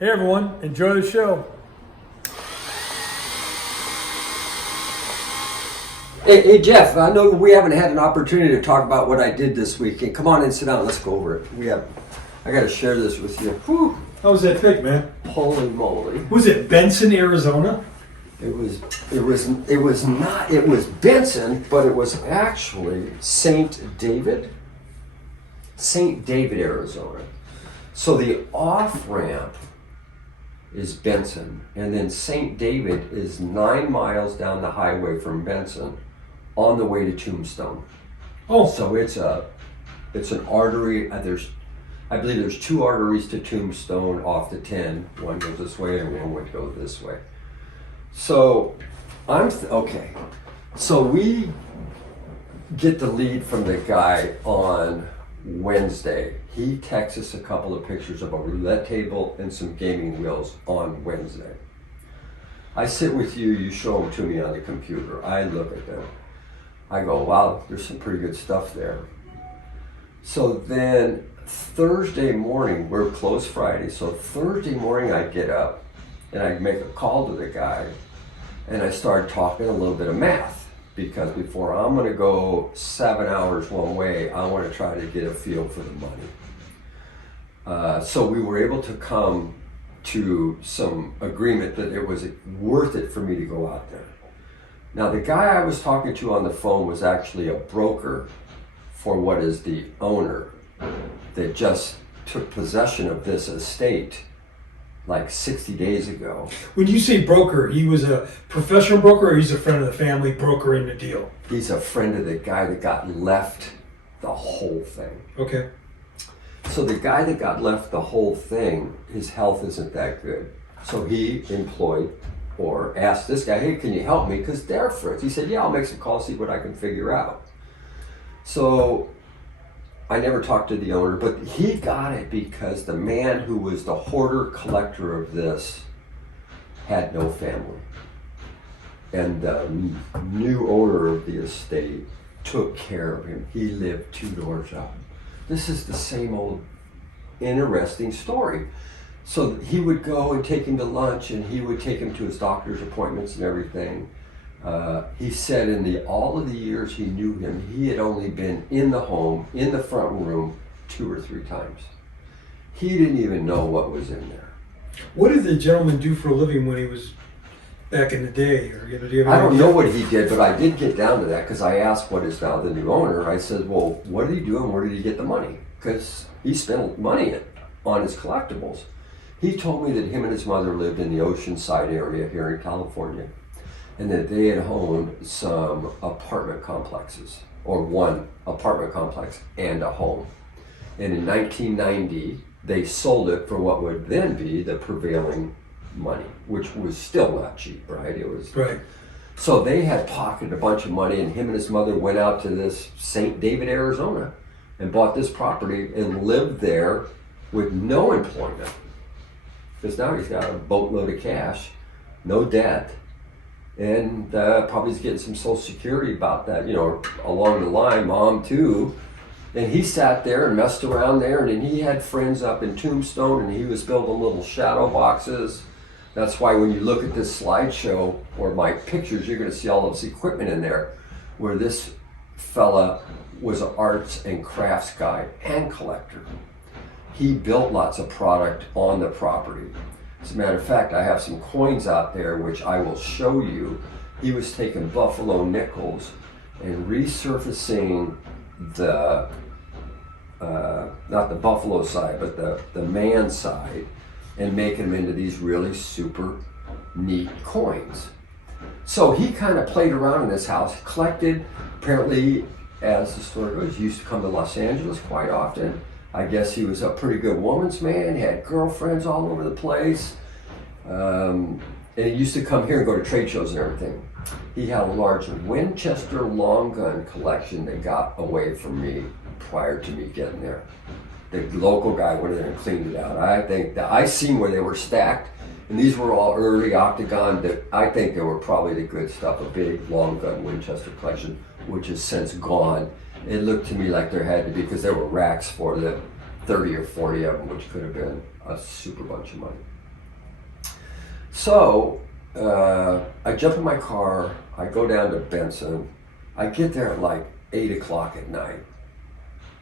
Hey everyone, enjoy the show. Hey Jeff, I know we haven't had an opportunity to talk about what I did this weekend. Come on in, sit down, let's go over it. I got to share this with you. Whew. How was that pick, man? Holy moly! Was it Benson, Arizona? It was Benson, but it was actually St. David, Arizona. So the off ramp is Benson, and then St. David is 9 miles down the highway from Benson, on the way to Tombstone. Oh, So it's an artery. I believe there's 2 arteries to Tombstone off the 10. One goes this way, and one would go this way. So okay. So we get the lead from the guy on Wednesday. He texts us a couple of pictures of a roulette table and some gaming wheels on Wednesday. I sit with you, you show them to me on the computer. I look at them. I go, wow, there's some pretty good stuff there. So then Thursday morning, we're closed Friday, so Thursday morning I get up and I make a call to the guy and I start talking a little bit of math, because before I'm gonna go 7 hours one way, I wanna try to get a feel for the money. So we were able to come to some agreement that it was worth it for me to go out there. Now the guy I was talking to on the phone was actually a broker for what is the owner that just took possession of this estate like 60 days ago. when you say broker, he was a professional broker, or he's a friend of the family brokering the deal? He's a friend of the guy that got left the whole thing. Okay. So the guy that got left the whole thing, his health isn't that good. So he employed or asked this guy, hey, can you help me? Because they're friends. He said, yeah, I'll make some calls, see what I can figure out. So I never talked to the owner, but he got it because the man who was the hoarder collector of this had no family. And the new owner of the estate took care of him. He lived 2 doors up. This is the same old interesting story. So he would go and take him to lunch, and he would take him to his doctor's appointments and everything. He said in all of the years he knew him, he had only been in the home, in the front room, 2 or 3 times. He didn't even know what was in there. What did the gentleman do for a living when he was back in the day? Or, do you have I any don't idea? know what he did, but I did get down to that because I asked what is now the new owner. I said, well, what did he do and where did he get the money? Because he spent money on his collectibles. He told me that him and his mother lived in the Oceanside area here in California, and that they had owned some apartment complexes, or one apartment complex and a home. And in 1990, they sold it for what would then be the prevailing money, which was still not cheap, right? It was Right. So they had pocketed a bunch of money, and him and his mother went out to this St. David, Arizona, and bought this property and lived there with no employment. Because now he's got a boatload of cash, no debt, and probably he's getting some Social Security about that, along the line, mom too. And he sat there and messed around there, and then he had friends up in Tombstone, and he was building little shadow boxes. That's why when you look at this slideshow or my pictures, you're going to see all this equipment in there, where this fella was an arts and crafts guy and collector. He built lots of product on the property. As a matter of fact, I have some coins out there which I will show you. He was taking buffalo nickels and resurfacing the, not the buffalo side, but the man side, and making them into these really super neat coins. So he kind of played around in this house, collected. Apparently, as the story goes, he used to come to Los Angeles quite often. I guess he was a pretty good woman's man, he had girlfriends all over the place. And he used to come here and go to trade shows and everything. He had a large Winchester long gun collection that got away from me prior to me getting there. The local guy went in there and cleaned it out. I think that I seen where they were stacked, and these were all early octagon. That I think they were probably the good stuff, a big long gun Winchester collection, which is since gone. It looked to me like there had to be, because there were racks for the 30 or 40 of them, which could have been a super bunch of money. So I jump in my car, I go down to Benson, I get there at like 8 o'clock at night,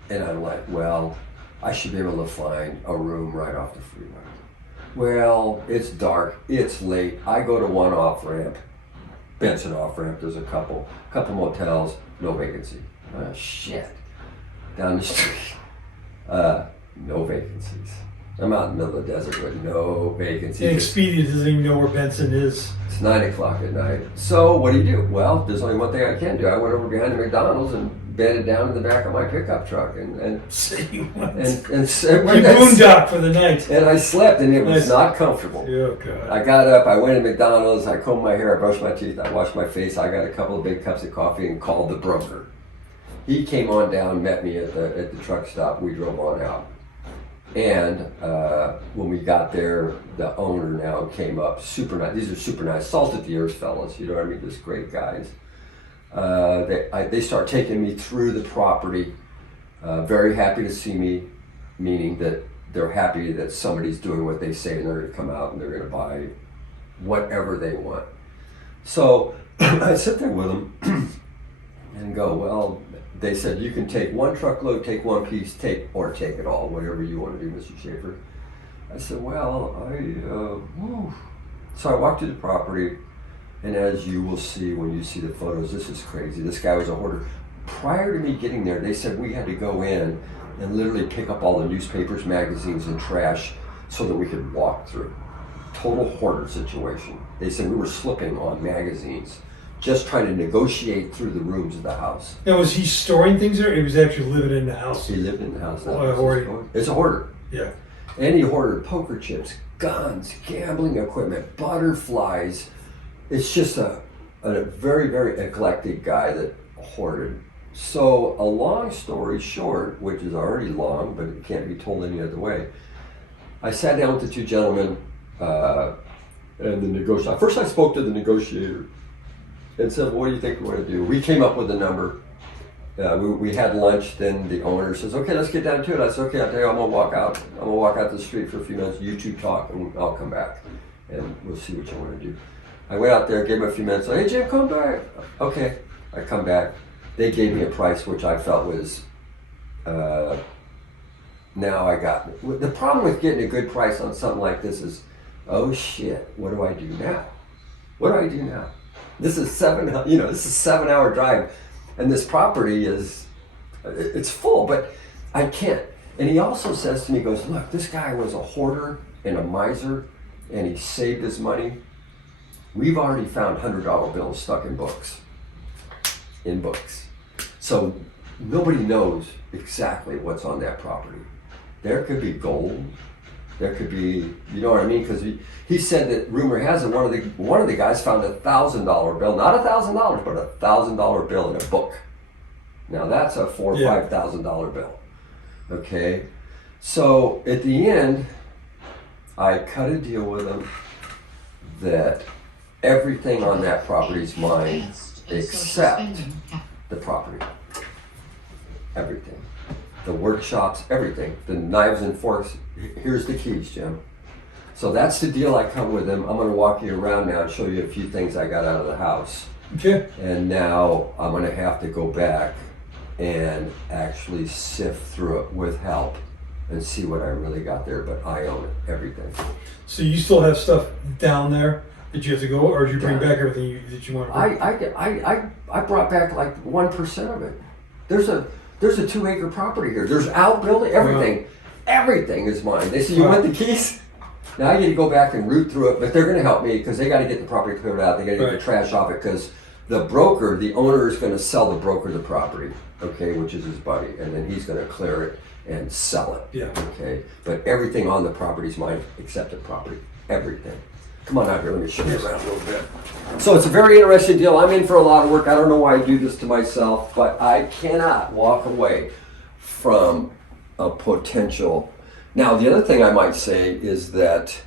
and I'm like, well, I should be able to find a room right off the freeway. Well, it's dark, it's late, I go to one off-ramp, Benson off-ramp, there's a couple motels, no vacancy. Shit. Down the street, no vacancies. I'm out in the middle of the desert with no vacancies. And Expedia doesn't even know where Benson is. It's 9 o'clock at night. So what do? Well, there's only one thing I can do. I went over behind the McDonald's and bedded down in the back of my pickup truck and boondock for the night. And I slept, and it was not comfortable. Oh, God. I got up, I went to McDonald's, I combed my hair, I brushed my teeth, I washed my face, I got a couple of big cups of coffee and called the broker. He came on down, met me at the truck stop, we drove on out. And when we got there, the owner now came up, super nice. These are super nice, salt at the earth fellas, you know what I mean, just great guys. They start taking me through the property, very happy to see me, meaning that they're happy that somebody's doing what they say and they're going to come out and they're going to buy whatever they want. So I sit there with them and go, well, they said, you can take one truckload, take one piece, take it all, whatever you want to do, Mr. Schafer. I said, well, So I walked to the property, and as you will see when you see the photos, this is crazy. This guy was a hoarder. Prior to me getting there, they said we had to go in and literally pick up all the newspapers, magazines, and trash so that we could walk through. Total hoarder situation. They said we were slipping on magazines, just trying to negotiate through the rooms of the house. Now, was he storing things there, or he was actually living in the house? He lived in the house. Oh, a hoarder. It's a hoarder. Yeah. And he hoarded poker chips, guns, gambling equipment, butterflies. It's just a very, very eclectic guy that hoarded. So a long story short, which is already long, but it can't be told any other way, I sat down with the two gentlemen and the negotiator. First I spoke to the negotiator and said, what do you think we want to do? We came up with a number. We had lunch, then the owner says, okay, let's get down to it. I said, okay, I'll tell you, I'm gonna walk out. I'm gonna walk out the street for a few minutes. You two talk and I'll come back and we'll see what you want to do. I went out there, gave him a few minutes, hey Jim, come back. Okay, I come back. They gave me a price which I felt was, now I got it. The problem with getting a good price on something like this is, oh shit, what do I do now? What do I do now? This is 7-hour drive, and this property it's full, but I can't. And he also says to me, he goes, look, this guy was a hoarder and a miser, and he saved his money. We've already found $100 bills stuck in books. So nobody knows exactly what's on that property. There could be gold. There could be, you know what I mean? Because he said that rumor has it one of the guys found $1,000 bill, not $1,000, but $1,000 bill in a book. Now that's a $4,000 or $5,000 bill. Okay, so at the end, I cut a deal with him that everything on that property is mine except the property. Everything. The workshops, everything. The knives and forks. Here's the keys, Jim. So that's the deal I come with him. I'm going to walk you around now and show you a few things I got out of the house. Okay. And now I'm going to have to go back and actually sift through it with help and see what I really got there, but I own it, everything. So you still have stuff down there that you have to go, or did you bring back everything that you want to bring? I brought back like 1% of it. There's a 2-acre property here. There's outbuilding, everything. Wow. Everything is mine. They say, you want the keys? Now I get to go back and root through it, but they're going to help me because they got to get the property cleared out. They got to get the trash off it because the owner is going to sell the broker the property, okay, which is his buddy, and then he's going to clear it and sell it. Yeah. Okay. But everything on the property is mine except the property. Everything. Come on out here, let me show you around a little bit. So it's a very interesting deal. I'm in for a lot of work. I don't know why I do this to myself, but I cannot walk away from a potential. Now, the other thing I might say is that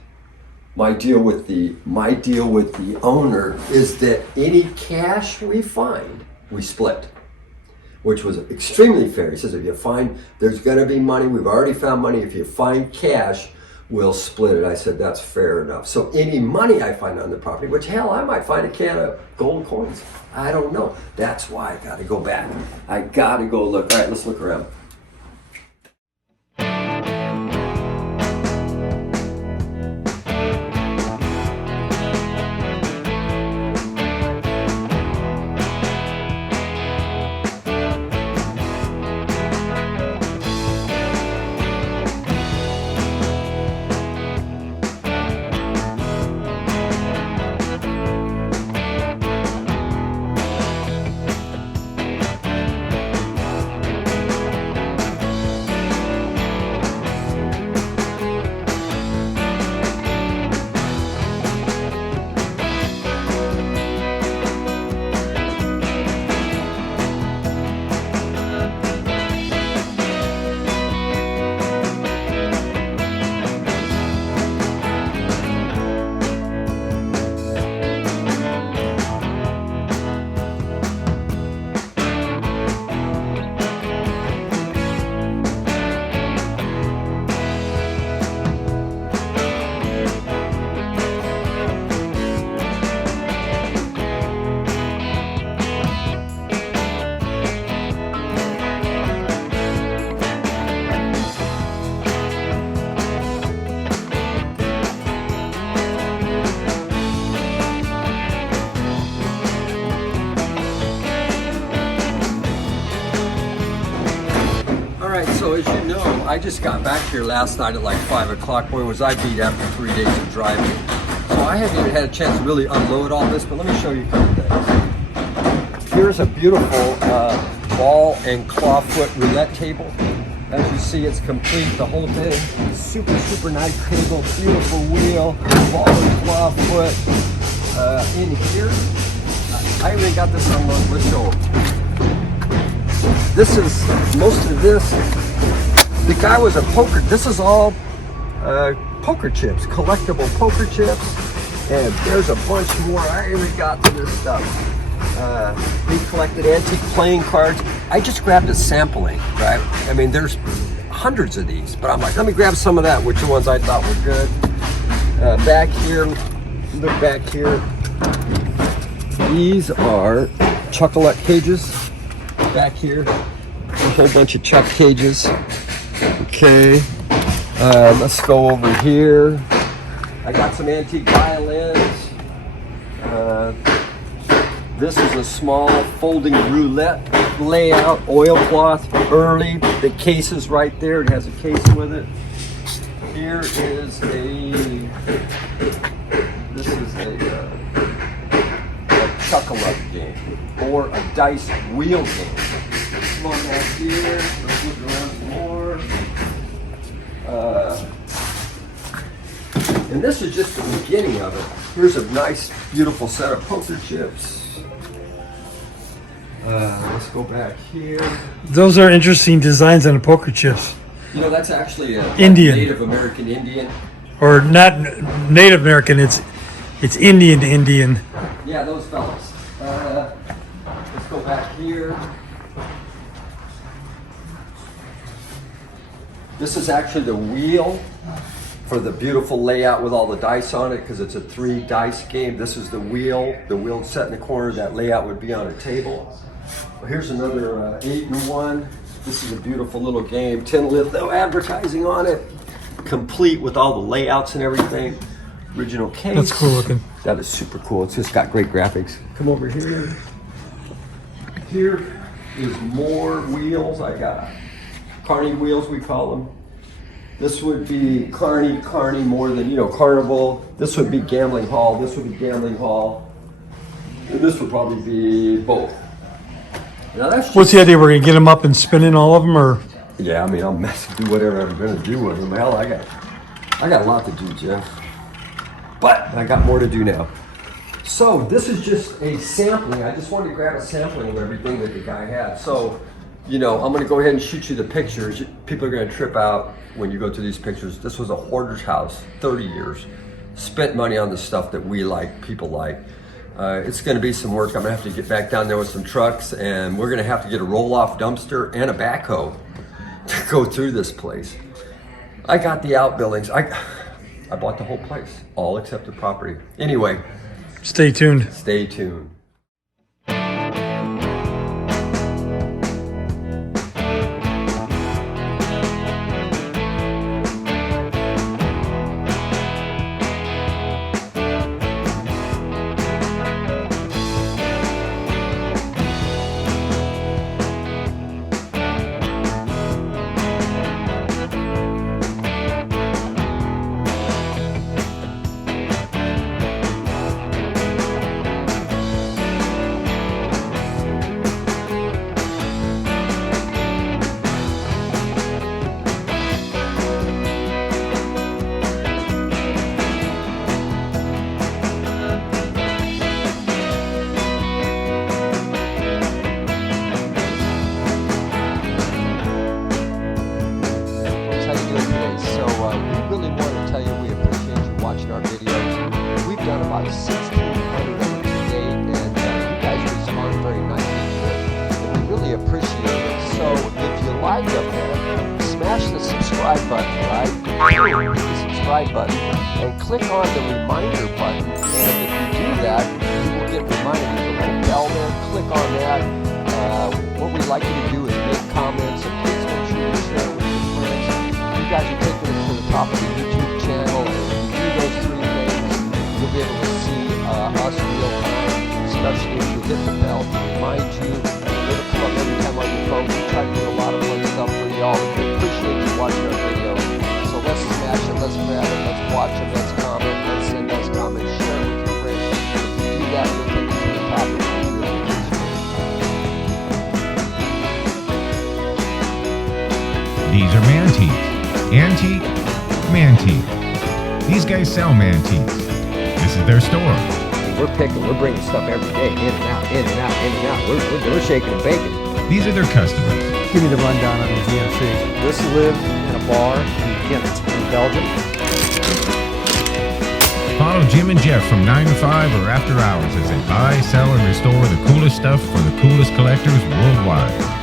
my deal with the owner is that any cash we find, we split, which was extremely fair. He says, if you find there's going to be money, we've already found money. If you find cash, we'll split it. I said, that's fair enough. So any money I find on the property, which hell, I might find a can of gold coins. I don't know. That's why I gotta go back. I gotta go look. All right, let's look around. So as you know, I just got back here last night at like 5 o'clock. Boy, was I beat after 3 days of driving. So I haven't even had a chance to really unload all this, but let me show you a couple things. Here's a beautiful ball and clawfoot roulette table. As you see, it's complete, the whole thing. Super, super nice table, beautiful wheel, ball and clawfoot. In here, I even got this unloaded. Let's show them. This is, most of this, the guy was a poker, this is all poker chips, collectible poker chips, and there's a bunch more. I even got to this stuff. He collected antique playing cards. I just grabbed a sampling, right? I mean, there's hundreds of these, but I'm like, let me grab some of that, which ones I thought were good. Back here, look back here. These are chocolate cages. Back here, a whole bunch of chuck cages. Okay, let's go over here. I got some antique violins. This is a small folding roulette layout, oilcloth, early. The case is right there. It has a case with it. Here is this is a chuck-a-luck game, or a dice wheel game. Come on back here, let's look around some more. And this is just the beginning of it. Here's a nice, beautiful set of poker chips. Let's go back here. Those are interesting designs on the poker chips. You know, that's actually a Indian. Native American Indian. Or not Native American, it's Indian. Yeah, those fellas. Let's go back here. This is actually the wheel for the beautiful layout with all the dice on it, because it's a 3 dice game. This is the wheel set in the corner. That layout would be on a table. Well, here's another 8-in-1. This is a beautiful little game. 10 lit, no advertising on it. Complete with all the layouts and everything. Original case. That's cool looking. That is super cool. It's just got great graphics. Come over here. Here is more wheels. I got carny wheels, we call them. This would be carny more than, carnival. This would be gambling hall. This would be gambling hall. And this would probably be both. Now that's just, What's the idea? We're gonna get them up and spinning all of them, or? yeah, I mean, I'll do whatever I'm gonna do with them. Hell, I got a lot to do, Jeff. But I got more to do now. So this is just a sampling. I just wanted to grab a sampling of everything that the guy had. So, I'm gonna go ahead and shoot you the pictures. People are gonna trip out when you go through these pictures. This was a hoarder's house, 30 years. Spent money on the stuff that we like, people like. It's gonna be some work. I'm gonna have to get back down there with some trucks, and we're gonna have to get a roll-off dumpster and a backhoe to go through this place. I got the outbuildings. I bought the whole place, all except the property. Anyway, Stay tuned. stay tuned. Our videos. We've done about 1,600 of them to date, and you guys respond very nicely to it, and we really appreciate it. So if you like them, smash the subscribe button, right? Hit the subscribe button and click on the reminder button, and if you do that, you will get reminded. There's a little bell there. Click on that. What we'd like you to do is make comments, and please make sure you share it with your friends. You guys are taking it to the top of the YouTube channel, and those 3 things, you'll be able to see us real time, especially if you hit the bell to remind you. It'll come up every time on your phone. We try to do a lot of fun stuff for y'all. We appreciate you watching our videos. So let's smash it, let's grab it, let's watch it, let's comment, let's send us comments, share it with your friends. If you do that, we'll take it to the top of the really These are Mantiques. Antique, Mantique. These guys sell Mantiques. This is their store. We're picking, we're bringing stuff every day, in and out, in and out, in and out. We're shaking and baking. These are their customers. Give me the rundown on the GMC. This lived in a bar in Ghent, in Belgium. Follow Jim and Jeff from 9 to 5 or after hours as they buy, sell, and restore the coolest stuff for the coolest collectors worldwide.